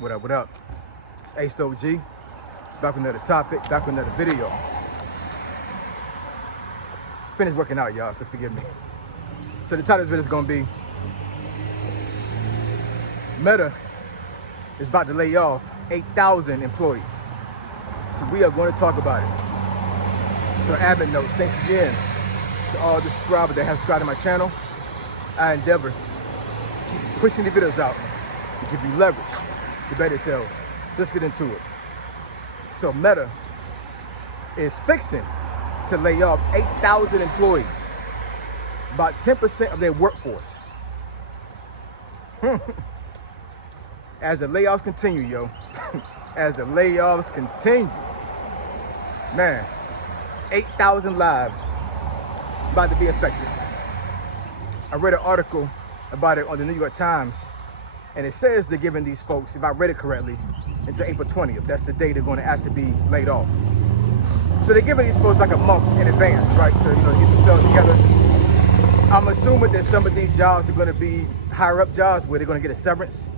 What up, what up? It's Ace OG, back with another topic, back with another video. Finished working out, y'all, so forgive me. So the title of this video is gonna be, Meta is about to lay off 8,000 employees. So we are going to talk about it. So admin notes, thanks again to all the subscribers that have subscribed to my channel. I endeavor to keep pushing the videos out to give you leverage to better sales. Let's get into it. So Meta is fixing to lay off 8,000 employees, about 10% of their workforce. As the layoffs continue, yo, as the layoffs continue, man, 8,000 lives about to be affected. I read an article about it on the New York Times, and it says they're giving these folks, if I read it correctly, until April 20th. That's the day they're going to actually be laid off. So they're giving these folks like a month in advance, right, to get themselves together. I'm assuming that some of these jobs are going to be higher up jobs where they're going to get a severance.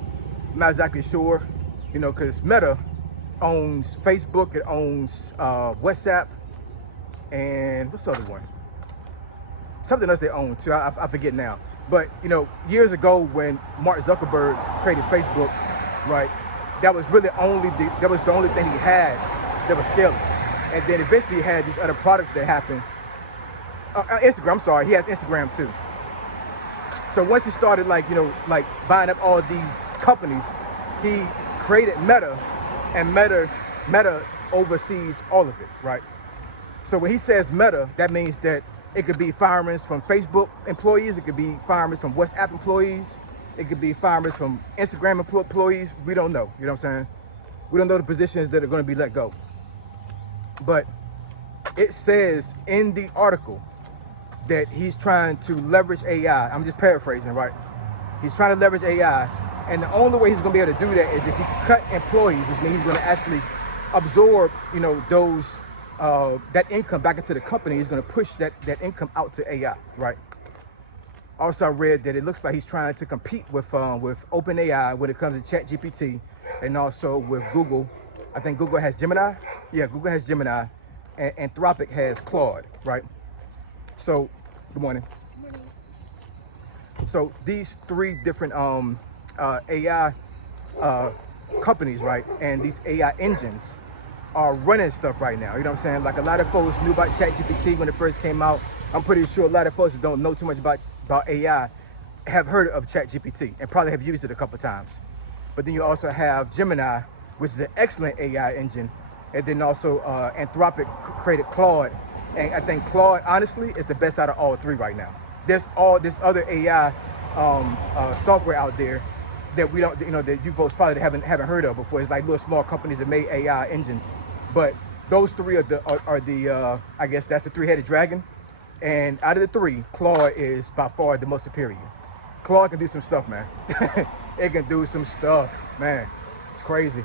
I'm not exactly sure, because Meta owns Facebook, it owns WhatsApp, and what's the other one? Something else they own too, I forget now. But years ago when Mark Zuckerberg created Facebook, right, that was really the only thing he had that was scaling. And then eventually he had these other products that happened. Instagram, I'm sorry, he has Instagram too. So once he started buying up all these companies, he created Meta, and Meta oversees all of it, right? So when he says Meta, that means that it could be firings from Facebook employees, it could be firings from WhatsApp employees, it could be firings from Instagram employees. We don't know, you know what I'm saying? We don't know the positions that are going to be let go. But it says in the article that he's trying to leverage AI. I'm just paraphrasing, right? He's trying to leverage AI, and the only way he's going to be able to do that is if he cut employees, which means he's going to actually absorb, those that income back into the company. He's going to push that income out to AI, right? Also, I read that it looks like he's trying to compete with OpenAI when it comes to ChatGPT, and also with Google. I think Google has Gemini. Yeah, Google has Gemini, and Anthropic has Claude, right? So, good morning. Good morning. So these three different AI companies, right, and these AI engines are running stuff right now. You know what I'm saying? Like a lot of folks knew about ChatGPT when it first came out. I'm pretty sure a lot of folks that don't know too much about AI have heard of ChatGPT and probably have used it a couple times. But then you also have Gemini, which is an excellent AI engine. And then also Anthropic created Claude. And I think Claude, honestly, is the best out of all three right now. There's all this other AI software out there that we don't, that you folks probably haven't heard of before. It's like little small companies that made AI engines. But those three are the I guess that's the three-headed dragon. And out of the three, Claude is by far the most superior. Claude can do some stuff, man. It can do some stuff, man. It's crazy.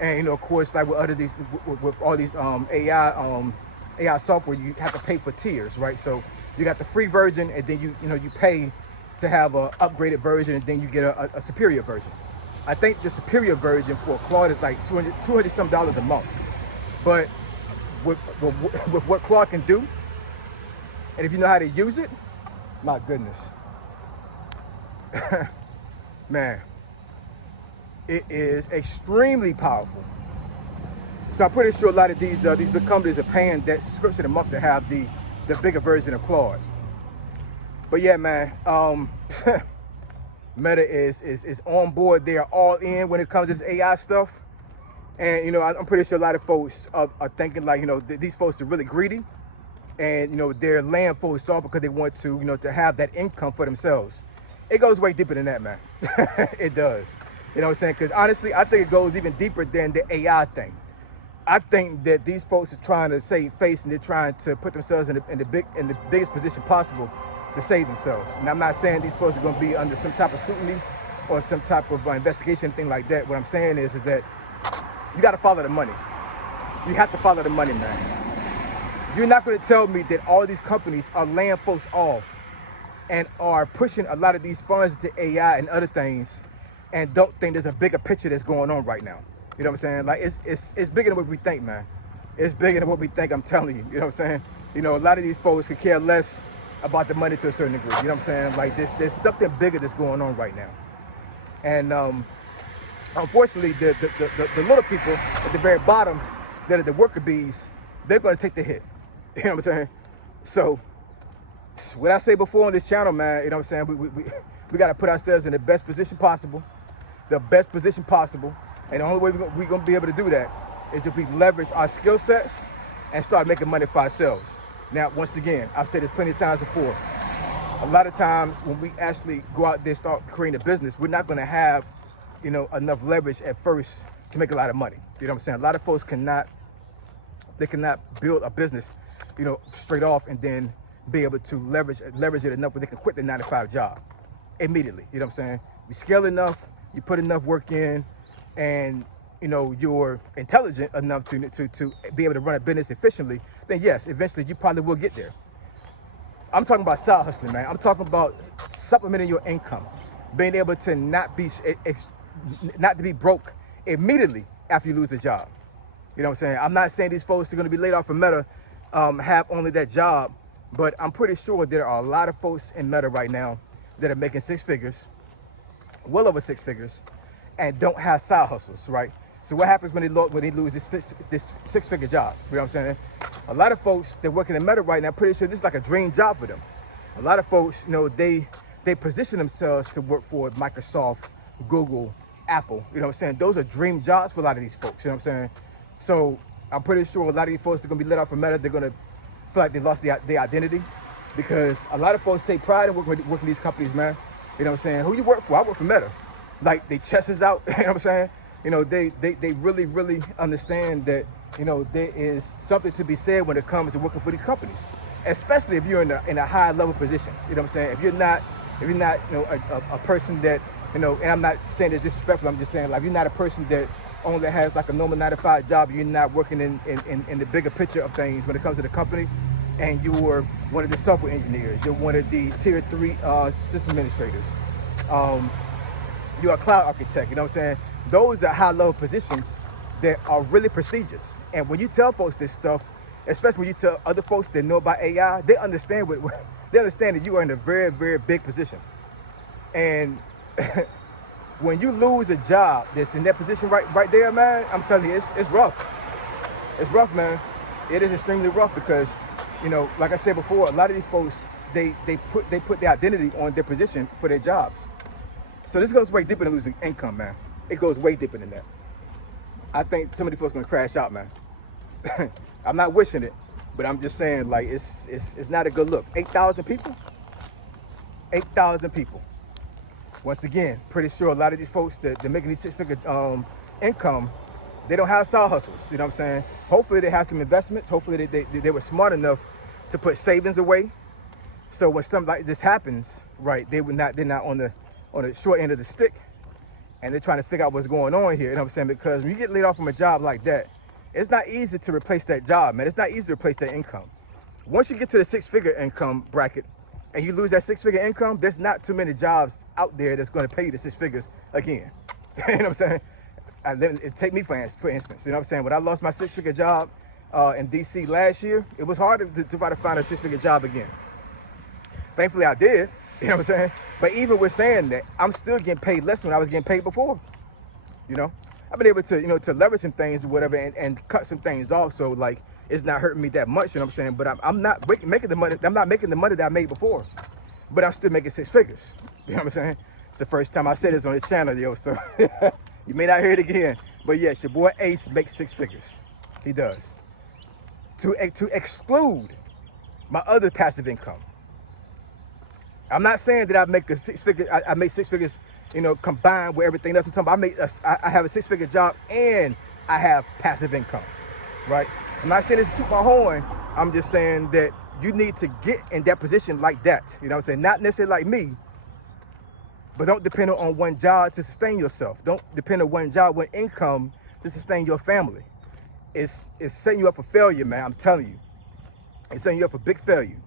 And of course, like with all these AI software, you have to pay for tiers, right? So you got the free version, and then you pay to have a upgraded version, and then you get a superior version. I think the superior version for Claude is like $200 some a month. But with what Claude can do, and if you know how to use it, my goodness, man, it is extremely powerful. So I'm pretty sure a lot of these big companies are paying that subscription a month to have the bigger version of Claude. But yeah, man, Meta is on board. They are all in when it comes to this AI stuff. And I'm pretty sure a lot of folks are thinking like, these folks are really greedy, and they're laying folks soft because they want to to have that income for themselves. It goes way deeper than that, man. It does. You know what I'm saying? Because honestly, I think it goes even deeper than the AI thing. I think that these folks are trying to save face, and they're trying to put themselves in the biggest position possible to save themselves. And I'm not saying these folks are going to be under some type of scrutiny or some type of investigation, anything like that. What I'm saying is that you got to follow the money. You have to follow the money, man. You're not going to tell me that all these companies are laying folks off and are pushing a lot of these funds into AI and other things, and don't think there's a bigger picture that's going on right now. You know what I'm saying? Like it's bigger than what we think, man. It's bigger than what we think, I'm telling you. You know what I'm saying? You know, a lot of these folks could care less about the money to a certain degree. You know what I'm saying? Like there's something bigger that's going on right now. And unfortunately, the little people at the very bottom, that are the worker bees, they're going to take the hit. You know what I'm saying? So what I say before on this channel, man, you know what I'm saying? We got to put ourselves in the best position possible, And the only way we're going to be able to do that is if we leverage our skill sets and start making money for ourselves. Now, once again, I've said this plenty of times before. A lot of times when we actually go out there and start creating a business, we're not going to have, you know, enough leverage at first to make a lot of money. You know what I'm saying? A lot of folks cannot build a business, you know, straight off and then be able to leverage it enough where they can quit the 9-to-5 job immediately. You know what I'm saying? You scale enough, you put enough work in, and you know you're intelligent enough to be able to run a business efficiently, then yes, eventually you probably will get there. I'm talking about side hustling, man. I'm talking about supplementing your income, being able to not to be broke immediately after you lose a job. You know what I'm saying? I'm not saying these folks are going to be laid off from Meta have only that job, but I'm pretty sure there are a lot of folks in Meta right now that are making 6 figures, well over 6 figures, and don't have side hustles, right? So what happens when they lose this 6-figure job? You know what I'm saying? A lot of folks that working in Meta right now, pretty sure this is like a dream job for them. A lot of folks, you know, they position themselves to work for Microsoft, Google, Apple. You know what I'm saying? Those are dream jobs for a lot of these folks. You know what I'm saying? So I'm pretty sure a lot of these folks are gonna be let off from Meta. They're gonna feel like they lost their identity, because a lot of folks take pride in working with these companies, man. You know what I'm saying? Who you work for? I work for Meta. Like, they chest is out. You know what I'm saying? You know, they really understand that, you know, there is something to be said when it comes to working for these companies, especially if you're in a high level position. You know what I'm saying? If you're not, you know, a person that, you know, and I'm not saying it's disrespectful, I'm just saying, like, you're not a person that only has like a normal 9-to-5 job, you're not working in the bigger picture of things when it comes to the company, and you're one of the software engineers, you're one of the tier 3 system administrators, you're a cloud architect, you know what I'm saying? Those are high level positions that are really prestigious. And when you tell folks this stuff, especially when you tell other folks that know about AI, they understand that you are in a very, very big position. And when you lose a job that's in that position right there, man, I'm telling you, it's rough. It's rough, man. It is extremely rough because, you know, like I said before, a lot of these folks, they put their identity on their position for their jobs. So this goes way deeper than losing income, man. It goes way deeper than that. I think some of these folks are gonna crash out, man. I'm not wishing it, but I'm just saying, like, it's not a good look. 8,000 people. 8,000 people. Once again, pretty sure a lot of these folks that they're making these 6-figure income, they don't have side hustles. You know what I'm saying? Hopefully they have some investments. Hopefully they were smart enough to put savings away. So when something like this happens, right, they're not on the short end of the stick, and they're trying to figure out what's going on here. You know what I'm saying? Because when you get laid off from a job like that, it's not easy to replace that job, man. It's not easy to replace that income. Once you get to the 6-figure income bracket and you lose that 6-figure income, there's not too many jobs out there that's going to pay you the 6 figures again. You know what I'm saying? Take me for instance. You know what I'm saying? When I lost my 6-figure job in DC last year, it was hard to try to find a 6-figure job again. Thankfully, I did. You know what I'm saying? But even with saying that, I'm still getting paid less than I was getting paid before. You know, I've been able to, you know, to leverage some things or whatever and cut some things off. So like, it's not hurting me that much. You know what I'm saying? But I'm not making the money. I'm not making the money that I made before, but I'm still making 6 figures. You know what I'm saying? It's the first time I said this on this channel, yo. So you may not hear it again, but yes, your boy Ace makes 6 figures. He does. To exclude my other passive income. I'm not saying that I make a 6-figure. I make 6 figures, you know, combined with everything else. I'm talking about I have a 6-figure job and I have passive income, right? I'm not saying this to toot my horn. I'm just saying that you need to get in that position like that. You know what I'm saying? Not necessarily like me, but don't depend on one job to sustain yourself. Don't depend on one job, one income to sustain your family. It's setting you up for failure, man. I'm telling you. It's setting you up for big failure.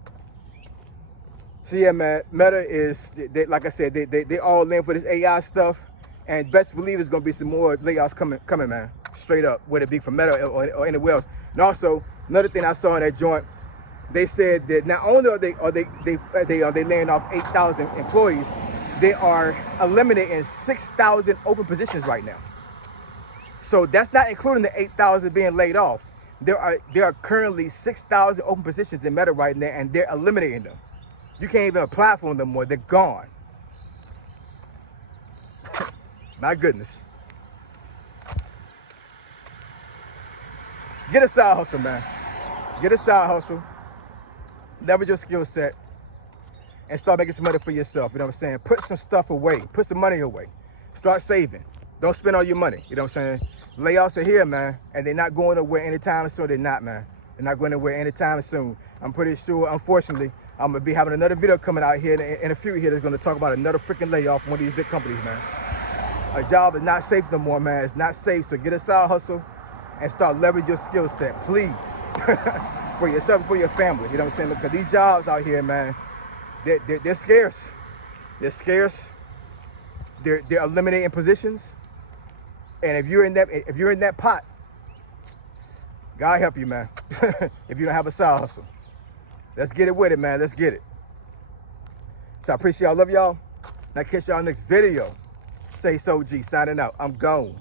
So yeah, man, Meta is, like I said, they all in for this AI stuff, And best believe there's gonna be some more layoffs coming, man. Straight up, whether it be from Meta or anywhere else. And also, another thing I saw in that joint, they said that not only are they laying off 8,000 employees, they are eliminating 6,000 open positions right now. So that's not including the 8,000 being laid off. There are currently 6,000 open positions in Meta right now, and they're eliminating them. You can't even apply for them no more. They're gone. My goodness. Get a side hustle, man. Get a side hustle. Leverage your skill set and start making some money for yourself. You know what I'm saying? Put some stuff away. Put some money away. Start saving. Don't spend all your money. You know what I'm saying? Layoffs are here, man, and they're not going nowhere anytime soon. They're not, man. They're not going nowhere anytime soon. I'm pretty sure, unfortunately, I'm going to be having another video coming out here in a few here that's going to talk about another freaking layoff from one of these big companies, man. A job is not safe no more, man. It's not safe. So get a side hustle and start leveraging your skill set, please. For yourself and for your family. You know what I'm saying? Because these jobs out here, man, they're scarce. They're scarce. They're eliminating positions. And if you're in that pot, God help you, man. If you don't have a side hustle. Let's get it with it, man. Let's get it. So I appreciate y'all. Love y'all. And I'll catch y'all next video. Say so, G. Signing out. I'm gone.